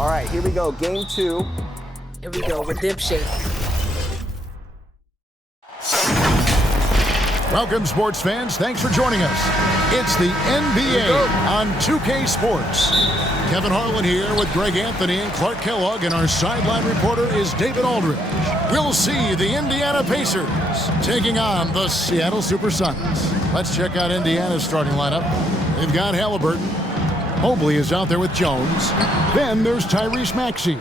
All right, here we go. Game 2. Here we go. Redemption. Welcome, sports fans. Thanks for joining us. It's the NBA on 2K Sports. Kevin Harlan here with Greg Anthony and Clark Kellogg, and our sideline reporter is David Aldridge. We'll see the Indiana Pacers taking on the Seattle Supersonics. Let's check out Indiana's starting lineup. They've got Halliburton. Mobley is out there with Jones. Then there's Tyrese Maxey.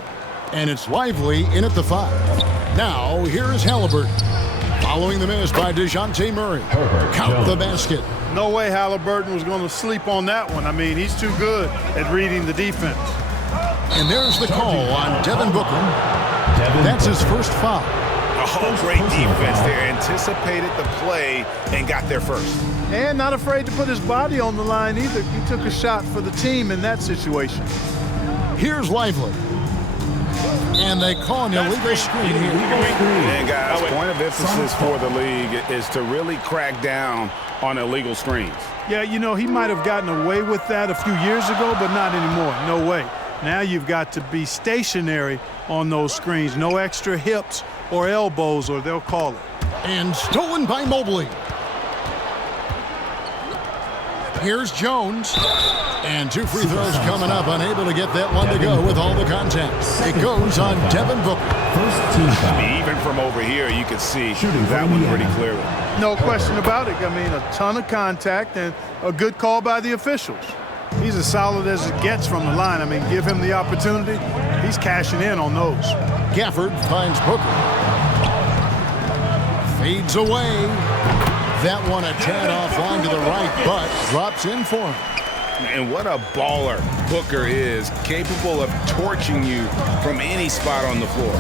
And it's Lively in at the 5. Now, here is Halliburton. Following the miss by DeJounte Murray. Count the basket. No way Halliburton was going to sleep on that one. I mean, he's too good at reading the defense. And there's the call on Devin Booker. That's his first foul. Oh, great defense there. Anticipated the play and got there first. And not afraid to put his body on the line either. He took a shot for the team in that situation. Here's Lively. And they call an illegal screen here. And guys, point of emphasis for the league is to really crack down on illegal screens. Yeah, you know, he might have gotten away with that a few years ago, but not anymore. No way. Now you've got to be stationary on those screens. No extra hips or elbows, or they'll call it. And stolen by Mobley. Here's Jones. And 2 free throws coming up, unable to get that one to go with all the contact. It goes on Devin Booker. Even from over here, you can see that one pretty clearly. No question about it. I mean, a ton of contact and a good call by the officials. He's as solid as it gets from the line. I mean, give him the opportunity. He's cashing in on those. Gafford finds Booker. Fades away. That one a tad offline to the right, but drops in for him. And what a baller Booker is, capable of torching you from any spot on the floor.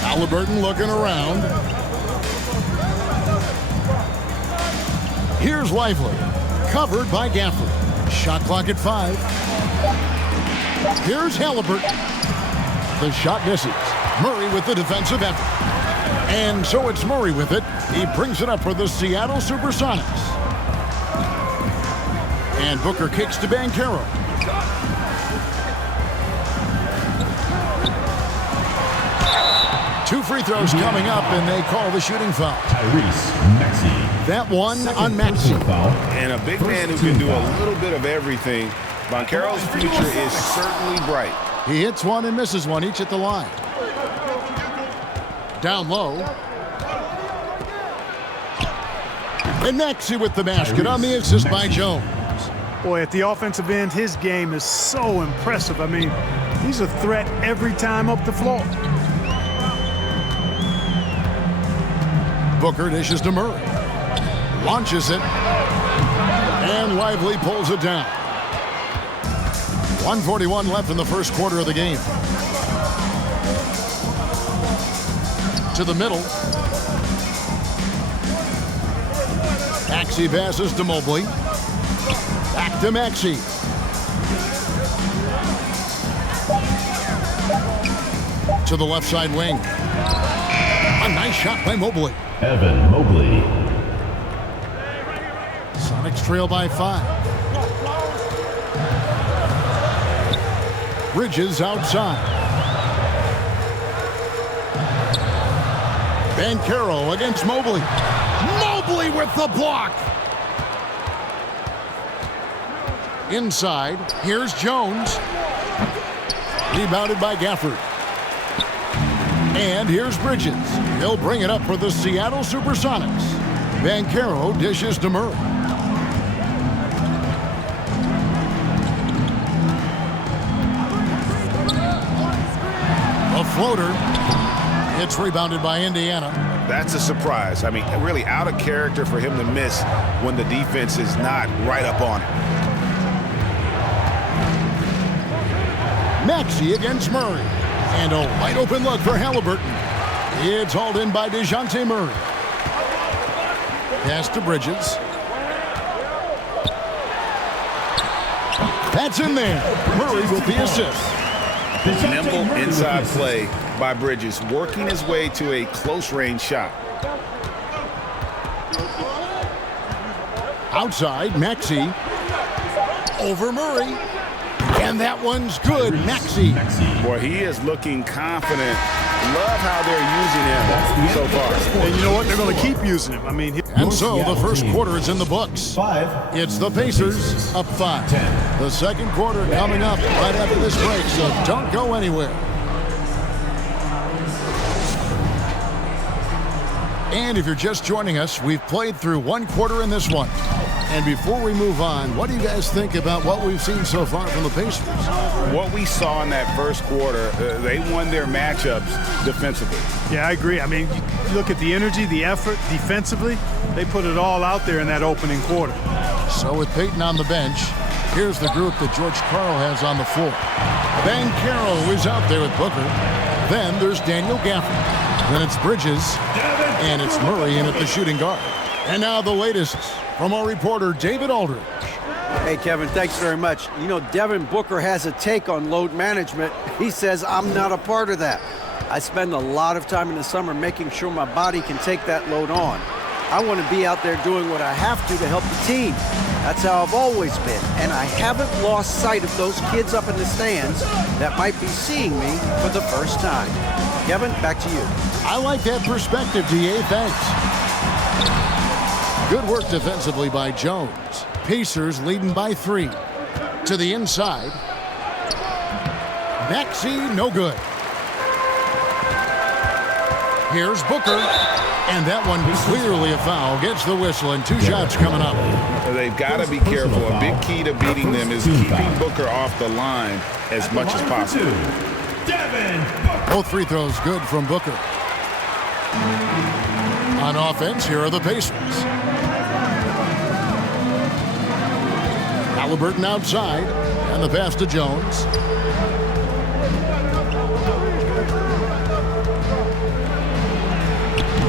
Halliburton looking around. Here's Lively, covered by Gafford. Shot clock at 5. Here's Halliburton. The shot misses. Murray with the defensive effort. And so it's Murray with it. He brings it up for the Seattle Supersonics. And Booker kicks to Banchero. Two free throws coming up, and they call the shooting foul. Tyrese Maxey. That one on Maxey. And a big man who can do a little bit of everything. Banchero's future is certainly bright. He hits one and misses one, each at the line. Down low. And Maxey with the basket on the assist by Jones. Boy, at the offensive end, his game is so impressive. I mean, he's a threat every time up the floor. Booker dishes to Murray. Launches it. And Lively pulls it down. 1:41 left in the first quarter of the game. To the middle. Maxey passes to Mobley. Back to Maxey. To the left side wing. A nice shot by Mobley. Evan Mobley. Sonics trail by 5. Bridges outside. Banchero against Mobley. Mobley with the block. Inside, here's Jones. Rebounded by Gafford. And here's Bridges. He'll bring it up for the Seattle Supersonics. Banchero dishes to Murray. A floater. It's rebounded by Indiana. That's a surprise. I mean, really out of character for him to miss when the defense is not right up on it. Maxey against Murray. And a wide open look for Halliburton. It's hauled in by DeJounte Murray. Pass to Bridges. That's in there. Murray with the assist. Nimble inside play by Bridges, working his way to a close-range shot. Outside, Maxey. over Murray. And that one's good. Maxey. Boy, he is looking confident. Love how they're using him so far. And you know what? They're going to keep using him. I mean, And so the first quarter is in the books. It's the Pacers up 5. The second quarter coming up right after this break, so don't go anywhere. And if you're just joining us, we've played through one quarter in this one. And before we move on, what do you guys think about what we've seen so far from the Pacers? What we saw in that first quarter, they won their matchups defensively. yeah, I agree. I mean, you look at the energy, the effort defensively. They put it all out there in that opening quarter. So with Peyton on the bench, here's the group that George Karl has on the floor. Banchero is out there with Booker. Then there's Daniel Gafford. Then it's Bridges. And it's Murray in at the shooting guard. And now the latest from our reporter, David Aldridge. Hey, Kevin, thanks very much. You know, Devin Booker has a take on load management. He says, I'm not a part of that. I spend a lot of time in the summer making sure my body can take that load on. I want to be out there doing what I have to help the team. That's how I've always been. And I haven't lost sight of those kids up in the stands that might be seeing me for the first time. Kevin, back to you. I like that perspective, D.A. Thanks. Good work defensively by Jones. Pacers leading by 3. To the inside. Maxey, no good. Here's Booker. And that one clearly a foul. Gets the whistle and 2 shots coming up. They've got to be careful. A big key to beating them is keeping Booker off the line as much as possible. Both free throws good from Booker. On offense, here are the Pacers. Halliburton outside, and the pass to Jones.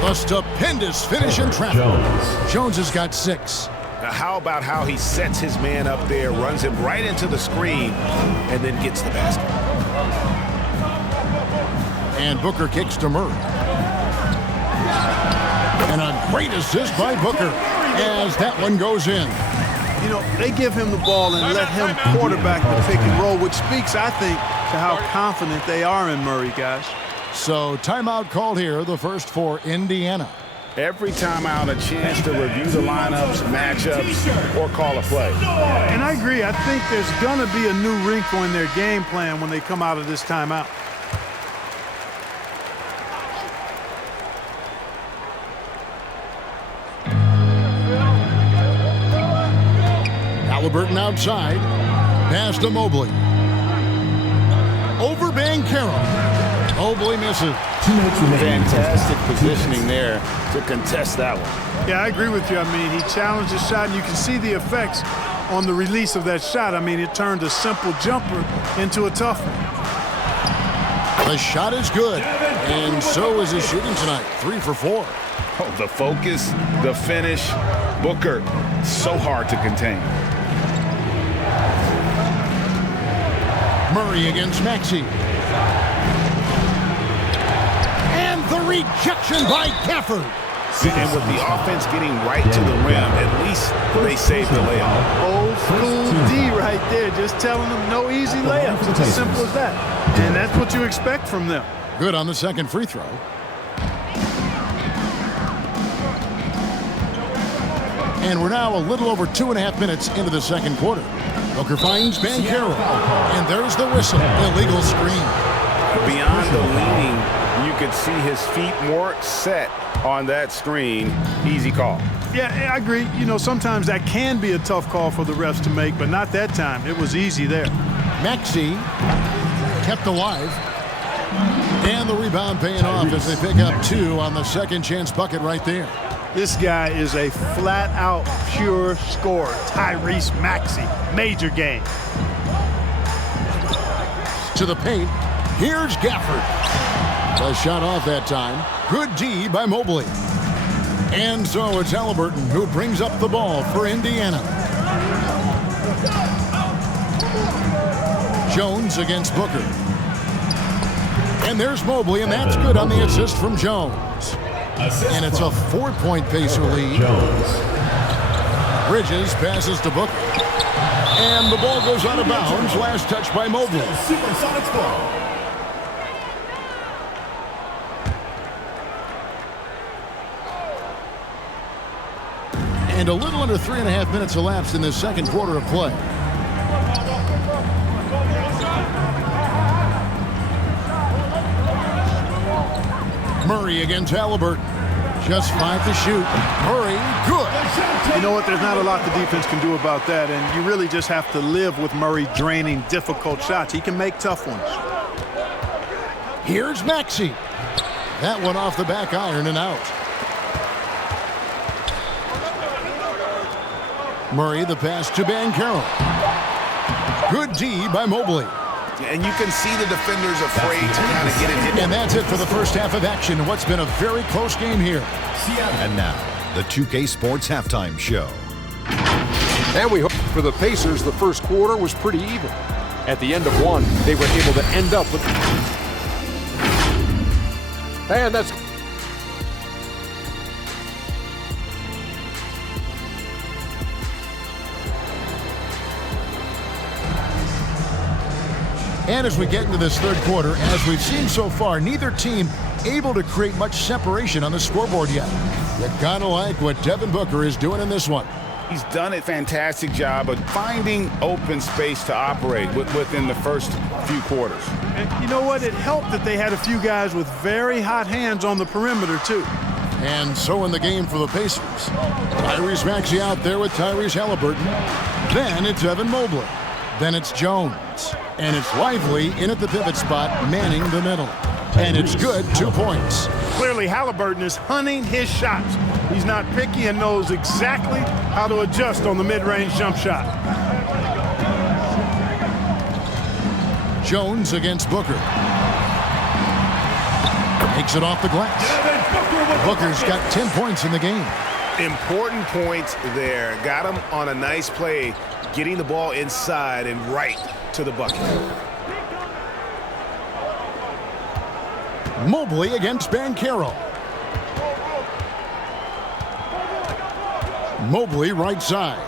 A stupendous finish in traffic. Jones has got 6. Now, how about how he sets his man up there, runs him right into the screen, and then gets the basket. And Booker kicks to Murray. And a great assist by Booker as that one goes in. You know, they give him the ball and let him quarterback the pick and roll, which speaks, I think, to how confident they are in Murray, guys. So timeout called here, the first for Indiana. Every timeout, a chance to review the lineups, matchups, or call a play. And I agree. I think there's going to be a new wrinkle in their game plan when they come out of this timeout. Halliburton outside. Pass to Mobley. Over Banchero. Mobley misses. Fantastic positioning there to contest that one. Yeah, I agree with you. I mean, he challenged the shot, and you can see the effects on the release of that shot. I mean, it turned a simple jumper into a tough one. The shot is good, and so is his shooting tonight. 3 for 4. Oh, the focus, the finish, Booker, so hard to contain. Murray against Maxey. And the rejection by Gafford. And with the offense getting right to the rim, at least they saved the layup. Old school D right there, just telling them no easy layups. It's as simple as that. And that's what you expect from them. Good on the second free throw. And we're now a little over 2.5 minutes into the second quarter. Booker finds Banchero. And there's the whistle. Illegal screen. Beyond the leaning, you could see his feet more set on that screen. Easy call. Yeah, I agree. You know, sometimes that can be a tough call for the refs to make, but not that time. It was easy there. Maxey kept alive. And the rebound paying off as they pick up 2 on the second chance bucket right there. This guy is a flat-out pure scorer. Tyrese Maxey. Major game. To the paint. Here's Gafford. The shot off that time. Good D by Mobley. And so it's Halliburton who brings up the ball for Indiana. Jones against Booker. And there's Mobley, and that's good on the assist from Jones. And it's a 4-point Pacer lead. Bridges passes to Booker. And the ball goes out of bounds. Last touch by Mobley. Supersonics ball. And a little under 3.5 minutes elapsed in this second quarter of play. Murray against Halliburton. Just 5 to shoot. Murray, good. You know what? There's not a lot the defense can do about that, and you really just have to live with Murray draining difficult shots. He can make tough ones. Here's Maxey. That one off the back iron and out. Murray, the pass to Banchero. Good D by Mobley. And you can see the defenders afraid to kind of get it. And that's it for the first half of action in what's been a very close game here. And now, the 2K Sports Halftime Show. And we hope for the Pacers, the first quarter was pretty even. At the end of one, they were able to end up with... And that's... And as we get into this third quarter, as we've seen so far, neither team able to create much separation on the scoreboard yet. You gotta like what Devin Booker is doing in this one. He's done a fantastic job of finding open space to operate within the first few quarters. And you know what? It helped that they had a few guys with very hot hands on the perimeter, too. And so in the game for the Pacers. Tyrese Maxey out there with Tyrese Halliburton. Then it's Evan Mobley. Then it's Jones. And it's Lively in at the pivot spot, manning the middle. And it's good, 2 points. Clearly, Halliburton is hunting his shots. He's not picky and knows exactly how to adjust on the mid-range jump shot. Jones against Booker. Takes it off the glass. Booker's got 10 points in the game. Important points there. Got him on a nice play, getting the ball inside and right to the bucket. Mobley against Banchero. Mobley right side.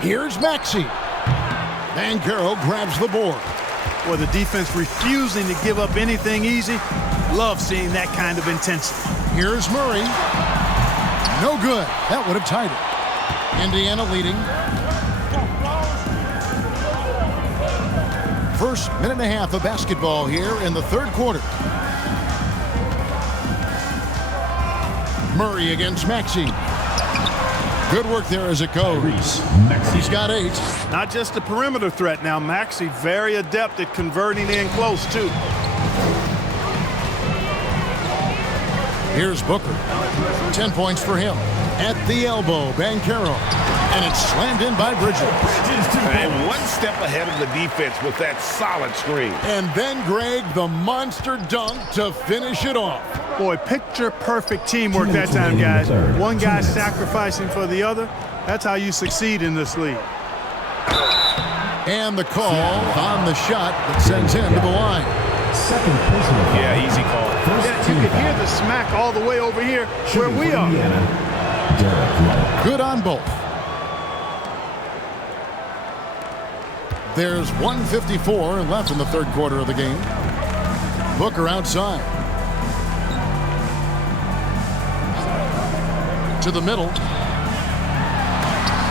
Here's Maxey. Banchero grabs the board. Boy, the defense refusing to give up anything easy. Love seeing that kind of intensity. Here's Murray. No good. That would have tied it. Indiana leading. First minute and a half of basketball here in the third quarter. Murray against Maxey. Good work there as it goes. He's got 8. Not just a perimeter threat now. Maxey very adept at converting in close, too. Here's Booker. 10 points for him. At the elbow, Banchero. And it's slammed in by Bridges. And one step ahead of the defense with that solid screen. And then Greg, the monster dunk to finish it off. Boy, picture-perfect teamwork that time, guys. One guy sacrificing for the other. That's how you succeed in this league. And the call on the shot that sends him to the line. Second personal foul. Yeah, easy call. Yeah, you can hear the smack all the way over here where we are. Good on both. There's 1:54 left in the third quarter of the game. Booker outside. To the middle.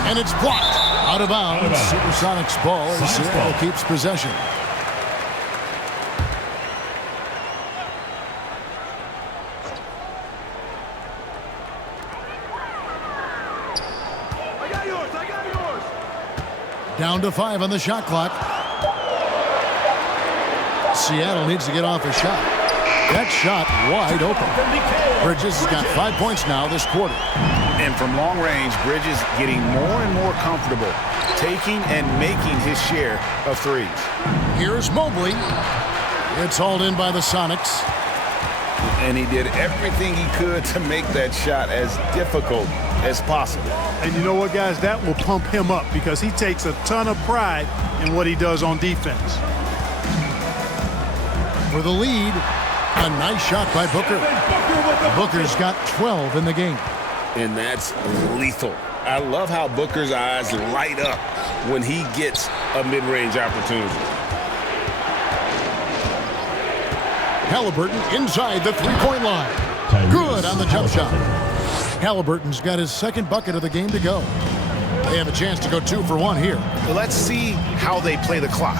And it's blocked. Out of bounds. Supersonics ball as Seattle keeps possession. Down to 5 on the shot clock. Seattle needs to get off a shot. That shot wide open. Bridges has got 5 points now this quarter. And from long range, Bridges getting more and more comfortable taking and making his share of threes. Here's Mobley. It's hauled in by the Sonics. And he did everything he could to make that shot as difficult as possible. And you know what, guys? That will pump him up because he takes a ton of pride in what he does on defense. For the lead, a nice shot by Booker. Booker's got 12 in the game. And that's lethal. I love how Booker's eyes light up when he gets a mid-range opportunity. Halliburton inside the three-point line. Good on the jump shot. Halliburton's got his second bucket of the game to go. They have a chance to go 2 for 1 here. Let's see how they play the clock.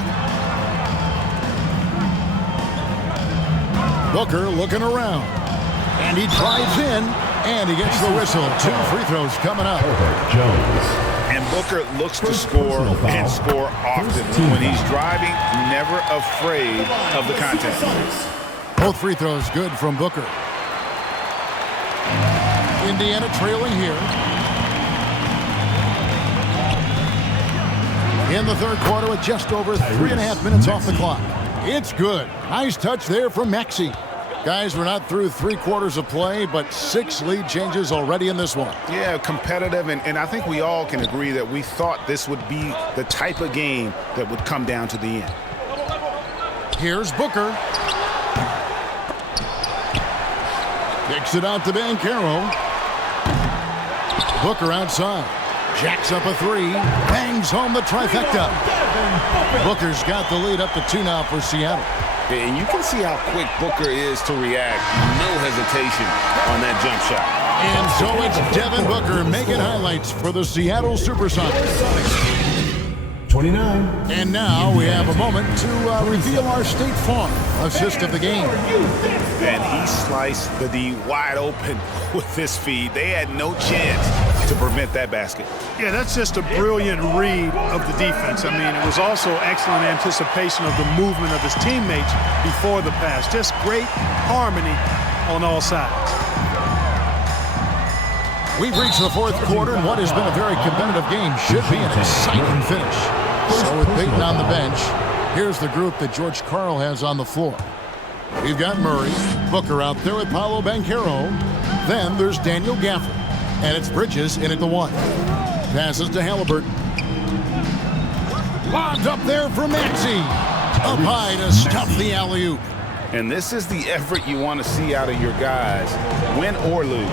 Booker looking around. And he drives in, and he gets the whistle. 2 free throws coming up. Jones. And Booker looks to score and score often. When he's driving, never afraid of the contact. Both free throws good from Booker. Indiana trailing here. In the third quarter with just over 3.5 minutes off the clock. It's good. Nice touch there from Maxey. Guys, we're not through 3 quarters of play, but 6 lead changes already in this one. Yeah, competitive, and I think we all can agree that we thought this would be the type of game that would come down to the end. Here's Booker. Kicks it out to Banchero. Booker outside. Jacks up a 3. Bangs home the trifecta. Booker's got the lead up to 2 now for Seattle. And you can see how quick Booker is to react. No hesitation on that jump shot. And so it's Devin Booker making highlights for the Seattle Supersonics. 29. And now we have a moment to reveal our State Farm assist of the game. And he sliced the D wide open with this feed. They had no chance to prevent that basket. Yeah, that's just a brilliant read of the defense. I mean, it was also excellent anticipation of the movement of his teammates before the pass. Just great harmony on all sides. We've reached the fourth quarter, and what has been a very competitive game should be an exciting finish. So with Peyton on the bench, here's the group that George Karl has on the floor. We've got Murray, Booker out there with Paolo Banchero. Then there's Daniel Gafford, and it's Bridges in at the 1. Passes to Halliburton. Lobbed up there for Maxey. Up high to stuff the alley-oop. And this is the effort you want to see out of your guys, win or lose.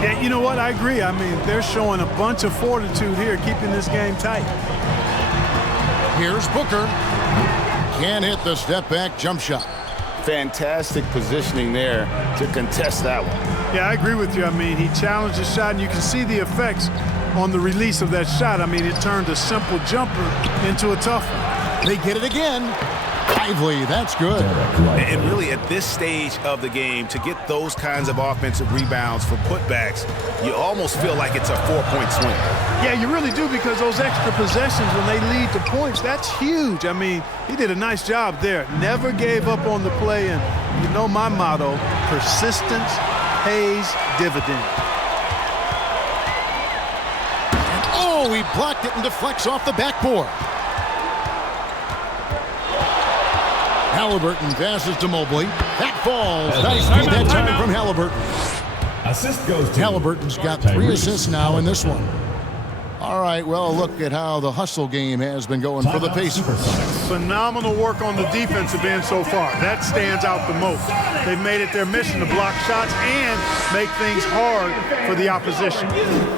Yeah, you know what? I agree. I mean, they're showing a bunch of fortitude here, keeping this game tight. Here's Booker. Can't hit the step-back jump shot. Fantastic positioning there to contest that one. Yeah, I agree with you. I mean, he challenged the shot, and you can see the effects on the release of that shot. I mean, it turned a simple jumper into a tough one. They get it again. Lively, that's good. And really, at this stage of the game, to get those kinds of offensive rebounds for putbacks, you almost feel like it's a 4-point swing. Yeah, you really do, because those extra possessions, when they lead to points, that's huge. I mean, he did a nice job there. Never gave up on the play, and you know my motto, persistence pays dividends. Oh, he blocked it and deflects off the backboard. Halliburton passes to Mobley. That falls. Nice feed that time from Halliburton. Assist goes to Halliburton's got 3 assists now in this one. All right, well, look at how the hustle game has been going for the Pacers. Phenomenal work on the defensive end so far. That stands out the most. They've made it their mission to block shots and make things hard for the opposition.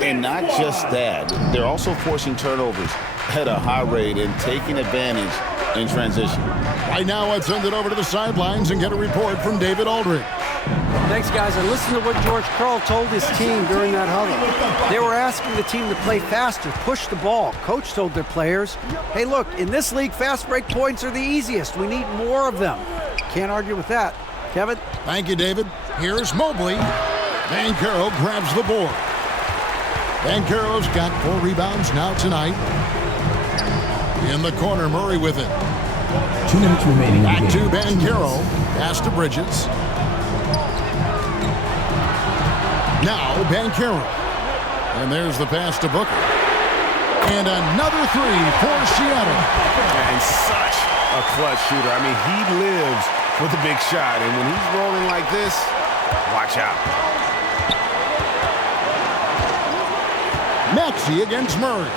And not just that, they're also forcing turnovers at a high rate and taking advantage in transition. Right now, let's send it over to the sidelines and get a report from David Aldridge. Thanks, guys. And listen to what George Karl told his team during that huddle. They were asking the team to play faster, push the ball. Coach told their players, hey, look, in this league, fast break points are the easiest. We need more of them. Can't argue with that. Kevin? Thank you, David. Here's Mobley. Banchero grabs the board. Banchero's got 4 rebounds now tonight. In the corner, Murray with it. 2 minutes remaining. Back to Banchero. Pass to Bridges. Now Banchero. And there's the pass to Booker. And another 3 for Seattle. And such a clutch shooter. I mean, he lives for the big shot. And when he's rolling like this, watch out. Maxey against Murray.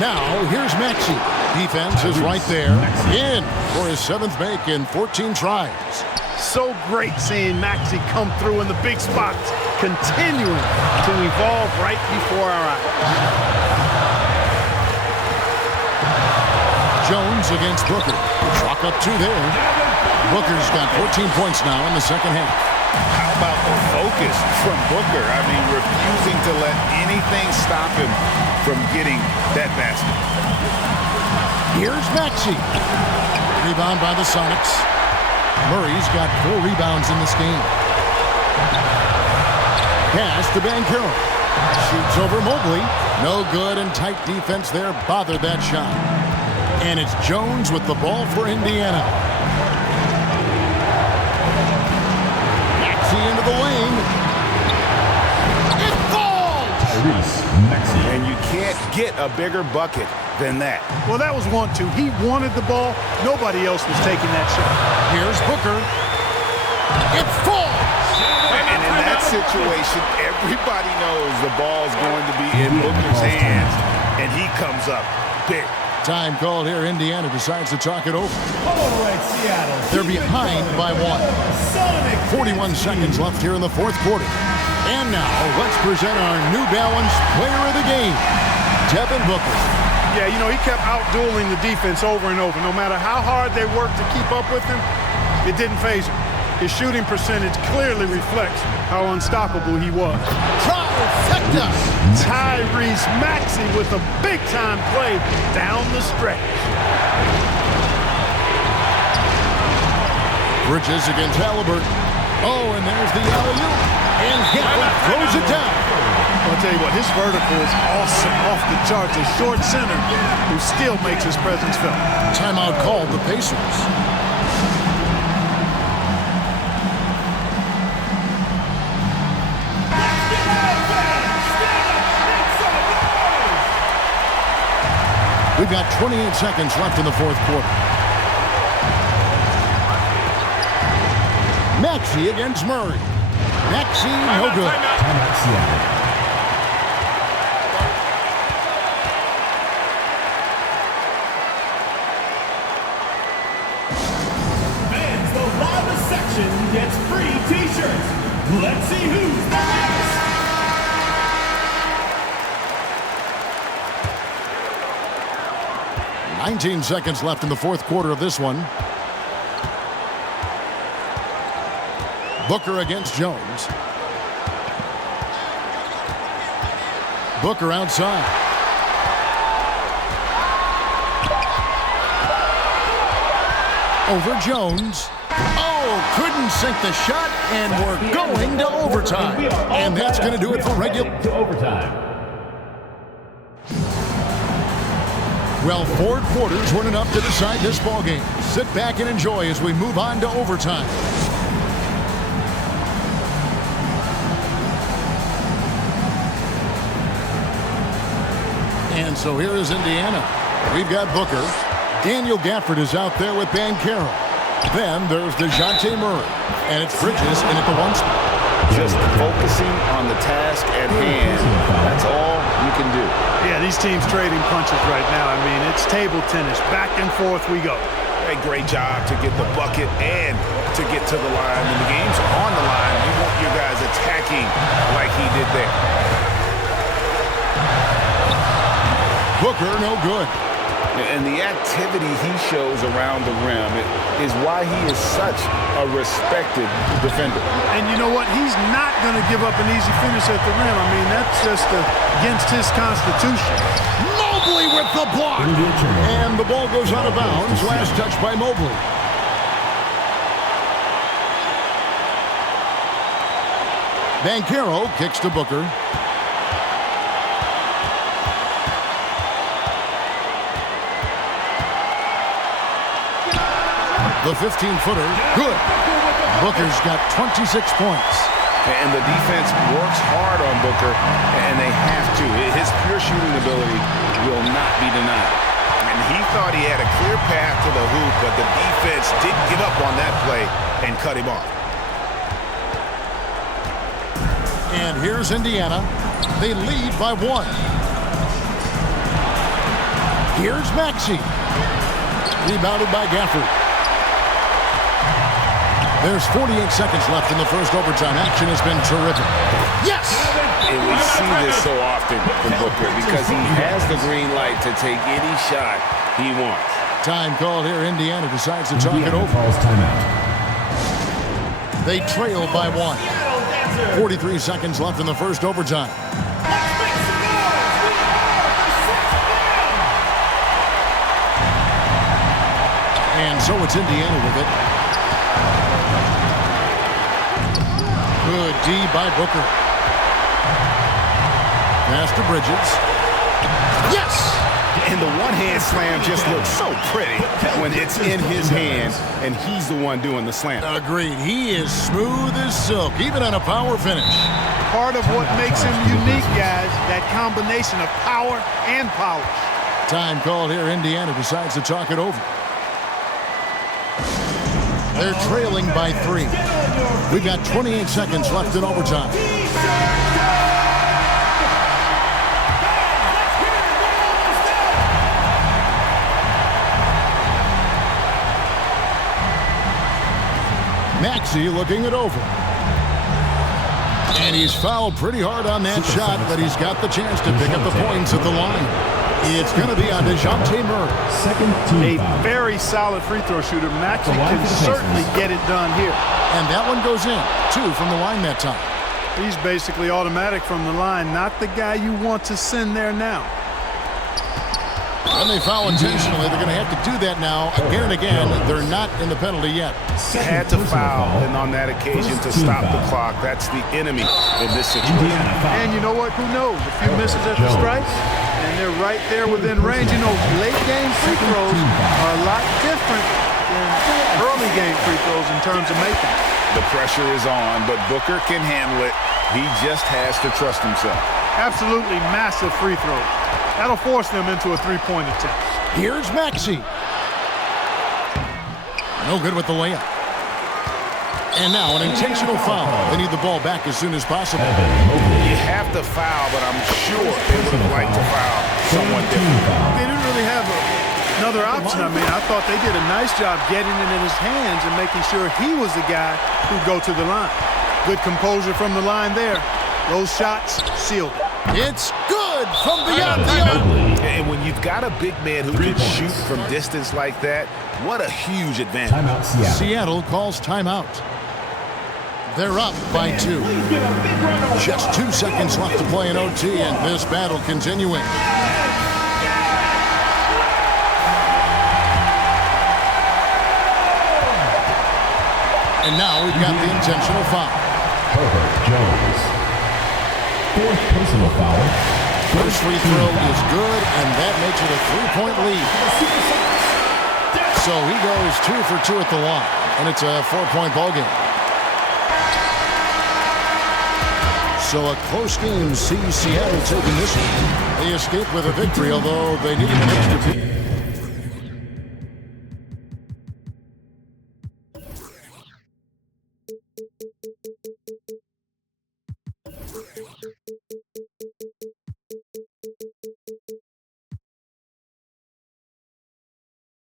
Now, here's Maxey. Defense is right there. In for his 7th make in 14 tries. So great seeing Maxey come through in the big spots, continuing to evolve right before our eyes. Jones against Booker. Chalk up 2 there. Booker's got 14 points now in the second half. How about the focus from Booker? I mean, refusing to let anything stop him from getting that basket. Here's Maxey. Rebound by the Sonics. Murray's got 4 rebounds in this game. Pass to Banchero. Shoots over Mobley. No good, and tight defense there bothered that shot. And it's Jones with the ball for Indiana. Maxey into the lane. It falls! And you can't get a bigger bucket than that. Well, that was 1-2. He wanted the ball. Nobody else was taking that shot. Here's Booker. It falls! And in that situation, everybody knows the ball's going to be in Booker's hands, and he comes up big. Time called here. Indiana decides to talk it over. All right, Seattle. They're behind by 1. 41 seconds left here in the 4th quarter. And now, let's present our New Balance player of the game, Devin Booker. Yeah, you know, he kept out-dueling the defense over and over. No matter how hard they worked to keep up with him, it didn't faze him. His shooting percentage clearly reflects how unstoppable he was. Trifecta! Tyrese Maxey with a big-time play down the stretch. Bridges against Halliburton. Oh, and there's the alley-oop. And Halliburton throws it down. I'll tell you what, his vertical is awesome, off the charts. A short center who still makes his presence felt. Timeout called the Pacers. We've got 28 seconds left in the 4th quarter. Maxey against Murray. Maxey, no good. Fans, the loudest section gets free t-shirts. Let's see who's the loudest. 19 seconds left in the 4th quarter of this one. Booker against Jones. Booker outside. Over Jones. Oh, couldn't sink the shot, and we're going to overtime. And that's going to do it for regular. To overtime. Well, 4 quarters weren't enough to decide this ballgame. Sit back and enjoy as we move on to overtime. And so here is Indiana. We've got Booker. Daniel Gafford is out there with Banchero. Then there's DeJounte Murray. And it's Bridges in at the 1 spot. Just focusing on the task at hand. That's all you can do. Yeah, these teams trading punches right now. I mean, it's table tennis. Back and forth we go. A great job to get the bucket and to get to the line. When the game's on the line, you want your guys attacking like he did there. Booker, no good. And the activity he shows around the rim is why he is such a respected defender. And you know what? He's not going to give up an easy finish at the rim. I mean, that's just against his constitution. Mobley with the block. And the ball goes out of bounds. Last touch by Mobley. Banchero kicks to Booker. The 15-footer, good. Booker's got 26 points. And the defense works hard on Booker, and they have to. His pure shooting ability will not be denied. And he thought he had a clear path to the hoop, but the defense didn't give up on that play and cut him off. And here's Indiana. They lead by 1. Here's Maxey. Rebounded by Gafford. There's 48 seconds left in the first overtime. Action has been terrific. Yes! And we see this so often from Booker because he has the green light to take any shot he wants. Time called here. Indiana decides to talk it over. Calls timeout. They trail by 1. 43 seconds left in the first overtime. And so it's Indiana with it. Good D by Booker. Pass to Bridges. Yes! And the one-hand slam just looks so pretty when it's in his hand and he's the one doing the slam. Agreed. He is smooth as silk, even on a power finish. Part of what makes him unique, guys, that combination of power and polish. Time called here. Indiana decides to talk it over. They're trailing by 3. We've got 28 seconds left in overtime. Maxey looking it over. And he's fouled pretty hard on that shot, but he's got the chance to pick up the points at the line. It's going to be on DeJounte Murray. Second team foul. A very solid free throw shooter. Maxey can certainly get it done here. And that one goes in. 2 from the line that time. He's basically automatic from the line, not the guy you want to send there now. When they foul intentionally, they're going to have to do that now again and again. They're not in the penalty yet. He had to foul, and on that occasion to stop the clock. That's the enemy in this situation. And you know what? Who knows? A few misses at the stripe, and they're right there within range. You know, late game free throws are a lot different than early game free throws in terms of making. The pressure is on, but Booker can handle it. He just has to trust himself. Absolutely massive free throws. That'll force them into a three-point attempt. Here's Maxey. No good with the layup. And now an intentional foul. They need the ball back as soon as possible. You have to foul, but I'm sure they would have liked to foul someone different. They didn't really have another option. I mean, I thought they did a nice job getting it in his hands and making sure he was the guy who'd go to the line. Good composure from the line there. Those shots sealed it. It's good from beyond the arc. And when you've got a big man who can shoot from distance like that, what a huge advantage. Timeout, Seattle. Seattle calls timeout. They're up by 2. Just 2 seconds left to play in OT, and this battle continuing. And now we've got the intentional foul. Herbert Jones. 4th personal foul. First free throw is good, and that makes it a 3-point lead. So he goes 2 for 2 at the line, and it's a 4-point ball game. So a close game sees Seattle taking this one. They escape with a victory, although they needed an extra.